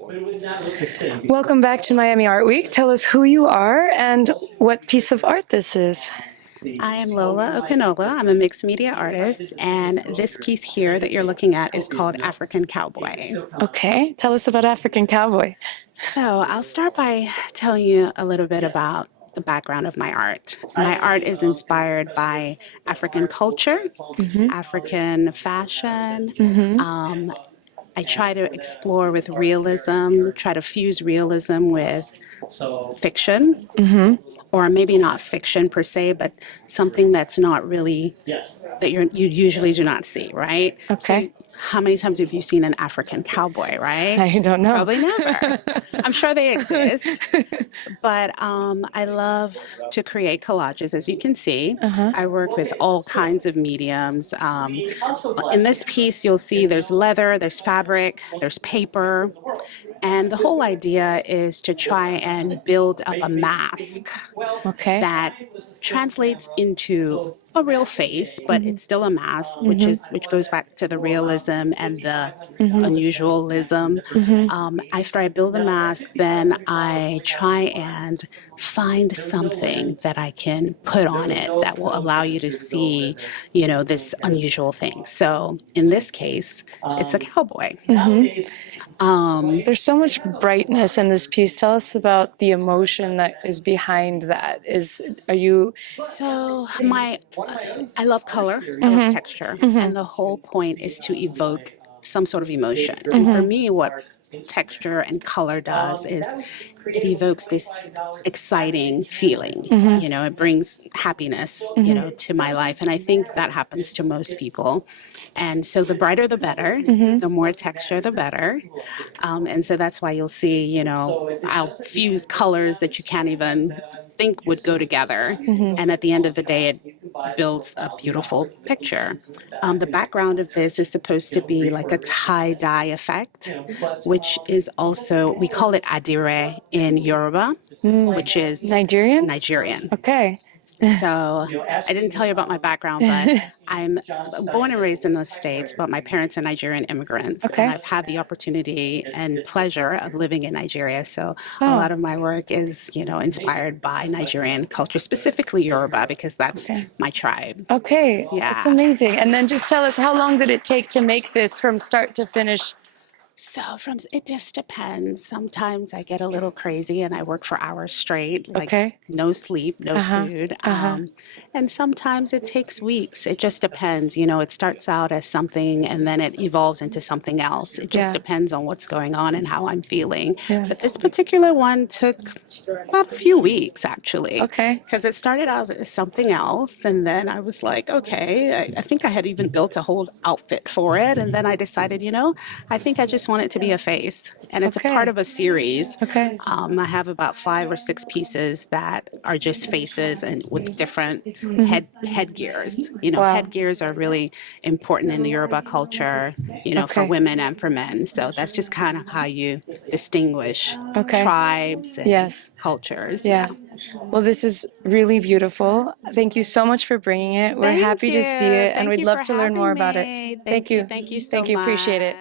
Welcome back to Miami Art Week. Tell us who you are and what piece of art this is. I am Lola Okunola. I'm a mixed media artist, and this piece here that you're looking at is called African Cowboy. Okay, tell us about African Cowboy. So I'll start by telling you a little bit about the background of my art. My art is inspired by African culture, African fashion. I try to explore with realism, try to fuse realism with fiction, or maybe not fiction per se, but something that's not really that you usually do not see, right? Okay. So how many times have you seen an African cowboy, right? I don't know. Probably never. I'm sure they exist. But I love to create collages, as you can see. I work with all kinds of mediums. In this piece, you'll see there's leather, there's fabric, there's paper. And the whole idea is to try and build up a mask Okay. that translates into a real face, but it's still a mask, which goes back to the realism and the unusualism. After I build the mask, then I try and find something that I can put on it that will allow you to see, this unusual thing. So in this case, it's a cowboy. There's so much brightness in this piece. Tell us about the emotion that is behind that. So I love color, I love texture, and the whole point is to evoke some sort of emotion. And for me, what texture and color does is it evokes this exciting feeling. It brings happiness, to my life. And I think that happens to most people. And so the brighter the better, the more texture the better. And so that's why you'll see, I'll fuse colors that you can't even think would go together. And at the end of the day, it builds a beautiful picture. The background of this is supposed to be like a tie-dye effect, which is also, we call it adire in Yoruba, which is Nigerian? Nigerian. Okay. So I didn't tell you about my background, but I'm born and raised in the States, but my parents are Nigerian immigrants. Okay. And I've had the opportunity and pleasure of living in Nigeria. So a lot of my work is, inspired by Nigerian culture, specifically Yoruba, because that's my tribe. Okay. Yeah. That's amazing. And then just tell us, how long did it take to make this from start to finish? So it just depends. Sometimes I get a little crazy and I work for hours straight, like no sleep, no food. And sometimes it takes weeks. It just depends. It starts out as something and then it evolves into something else. It just depends on what's going on and how I'm feeling. But this particular one took about a few weeks, actually. Okay. Because it started out as something else. And then I was like, okay, I think I had even built a whole outfit for it. And then I decided, I think I just want it to be a face, and it's a part of a series. Okay. I have about 5 or 6 pieces that are just faces and with different headgears. Headgears are really important in the Yoruba culture, for women and for men. So that's just kind of how you distinguish tribes and cultures. Yeah. Well, this is really beautiful. Thank you so much for bringing it. We're happy to see it, and we'd love to learn more about it. Thank you. Thank you so much. Appreciate it.